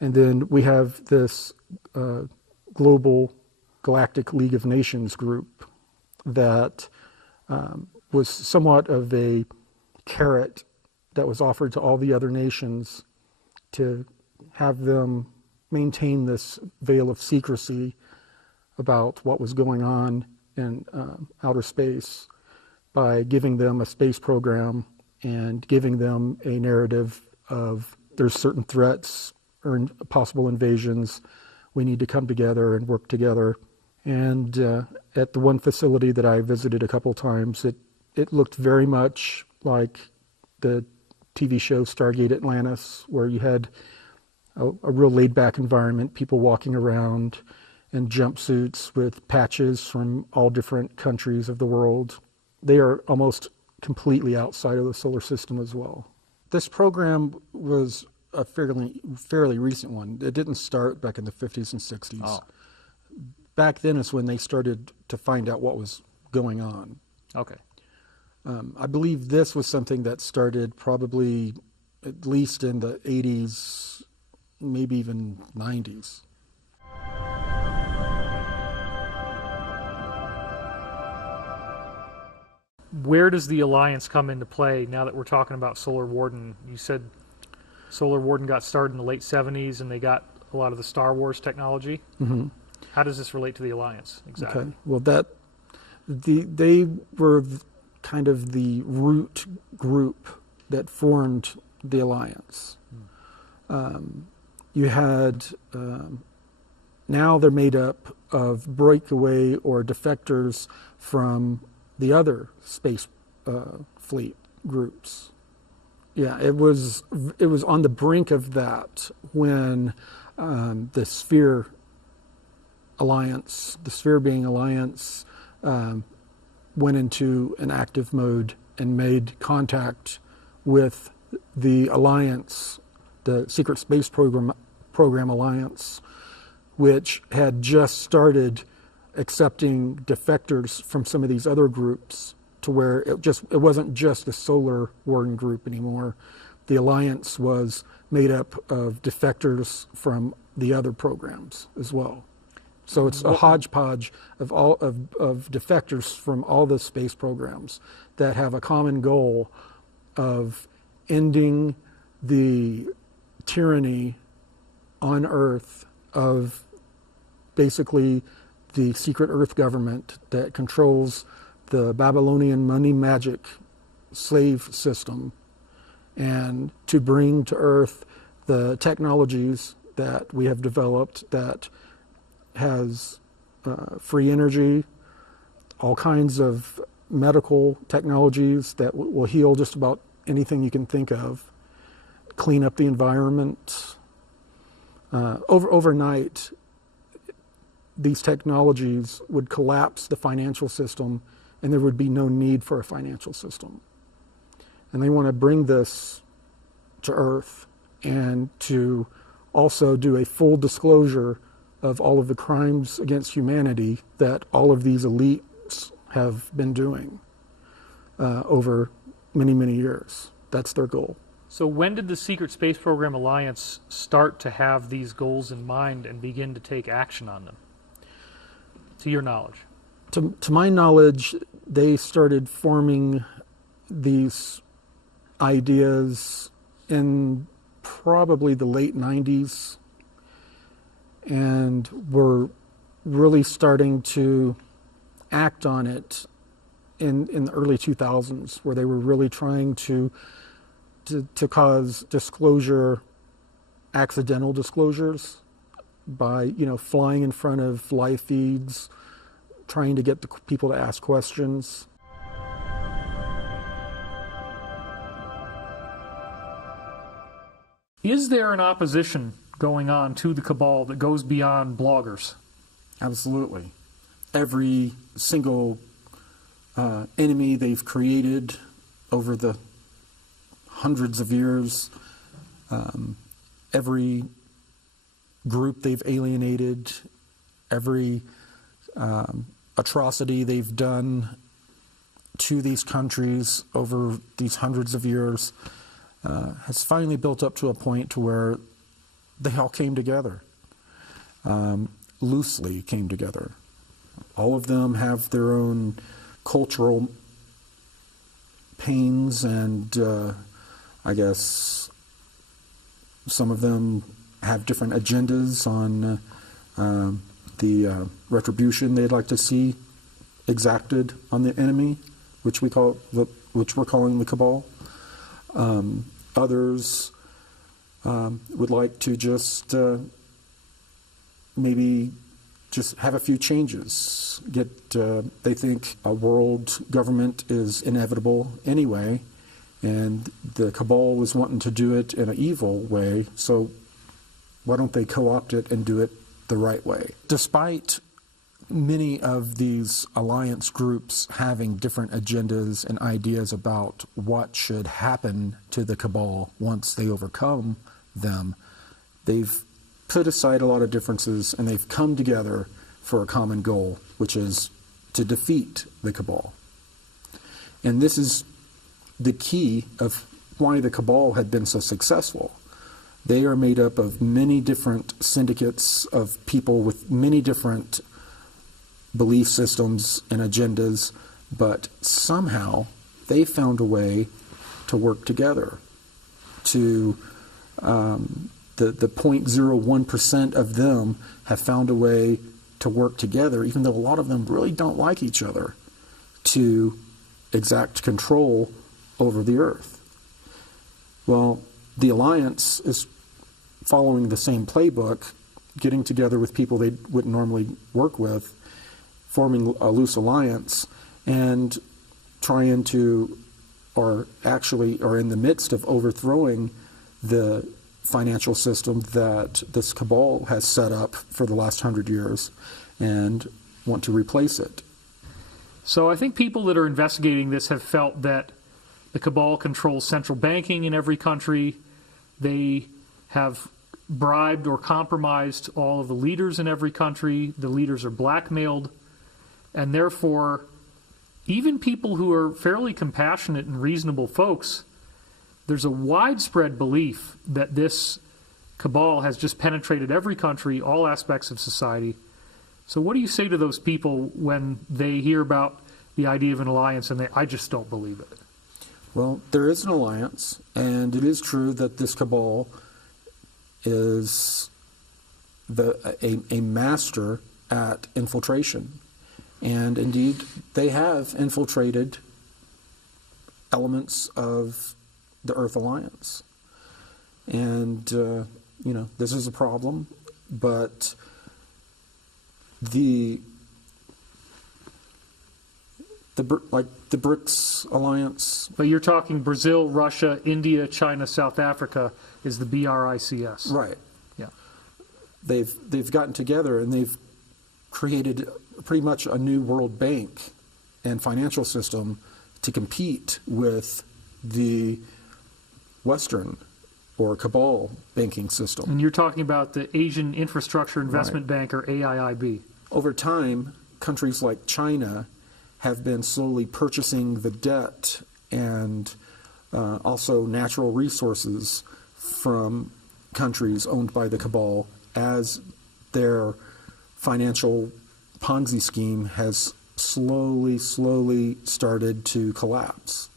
And then we have this global Galactic League of Nations group that was somewhat of a carrot that was offered to all the other nations to have them maintain this veil of secrecy about what was going on in outer space by giving them a space program and giving them a narrative of there's certain threats or possible invasions. We need to come together and work together. And at the one facility that I visited a couple times, it looked very much like the TV show Stargate Atlantis, where you had a real laid-back environment, people walking around in jumpsuits with patches from all different countries of the world. They are almost completely outside of the solar system as well. This program was a fairly recent one. It didn't start back in the 50s and 60s. Oh. Back then is when they started to find out what was going on. Okay. I believe this was something that started probably at least in the 80s, maybe even 90s. Where does the Alliance come into play now that we're talking about Solar Warden? You said Solar Warden got started in the late 70s and they got a lot of the Star Wars technology. Mm-hmm. How does this relate to the Alliance exactly? Okay. Well, they were kind of the root group that formed the Alliance. You had, now they're made up of breakaway or defectors from the other space fleet groups. Yeah, it was on the brink of that when the Sphere Alliance, the Sphere being Alliance, went into an active mode and made contact with the Alliance, the Secret Space Program Alliance, which had just started accepting defectors from some of these other groups, to where it wasn't just the Solar Warden group anymore. The Alliance was made up of defectors from the other programs as well. So it's a hodgepodge of defectors from all the space programs that have a common goal of ending the tyranny on Earth of basically the secret Earth government that controls the Babylonian money magic slave system, and to bring to Earth the technologies that we have developed that has free energy, all kinds of medical technologies that will heal just about anything you can think of, clean up the environment. Overnight, these technologies would collapse the financial system and there would be no need for a financial system. And they want to bring this to Earth and to also do a full disclosure of all of the crimes against humanity that all of these elites have been doing over many, many years. That's their goal. So when did the Secret Space Program Alliance start to have these goals in mind and begin to take action on them, to your knowledge? To my knowledge, they started forming these ideas in probably the late 90s, and were really starting to act on it in the early 2000s, where they were really trying to cause disclosure, accidental disclosures, by flying in front of live feeds, trying to get the people to ask questions. Is there an opposition going on to the cabal that goes beyond bloggers? Absolutely. Every single enemy they've created over the hundreds of years, every group they've alienated, every atrocity they've done to these countries over these hundreds of years has finally built up to a point to where they all came together, loosely came together. All of them have their own cultural pains, and I guess some of them have different agendas on the retribution they'd like to see exacted on the enemy, which we're calling the cabal. Others would like to just maybe just have a few changes. They think a world government is inevitable anyway, and the cabal was wanting to do it in an evil way, so why don't they co-opt it and do it the right way? Despite many of these alliance groups having different agendas and ideas about what should happen to the cabal once they overcome them, they've put aside a lot of differences and they've come together for a common goal, which is to defeat the cabal. And this is the key of why the cabal had been so successful. They are made up of many different syndicates of people with many different belief systems and agendas, but somehow they found a way to work together. To the 0.01% of them have found a way to work together, even though a lot of them really don't like each other, to exact control over the earth. Well, the alliance is following the same playbook, getting together with people they wouldn't normally work with, forming a loose alliance, and trying to, or actually are in the midst of overthrowing the financial system that this cabal has set up for the last 100 years and want to replace it. So I think people that are investigating this have felt that the cabal controls central banking in every country. They have bribed or compromised all of the leaders in every country. The leaders are blackmailed. And therefore, even people who are fairly compassionate and reasonable folks, there's a widespread belief that this cabal has just penetrated every country, all aspects of society. So what do you say to those people when they hear about the idea of an alliance and I just don't believe it? Well, there is an alliance, and it is true that this cabal is a master at infiltration. And indeed, they have infiltrated elements of the Earth Alliance. And, this is a problem, but the BRICS Alliance. But you're talking Brazil, Russia, India, China, South Africa is the BRICS. Right. Yeah. They've gotten together and they've created pretty much a new world bank and financial system to compete with the Western or cabal banking system. And you're talking about the Asian Infrastructure Investment Bank, or AIIB. Over time, countries like China have been slowly purchasing the debt and also natural resources from countries owned by the cabal as their financial Ponzi scheme has slowly started to collapse.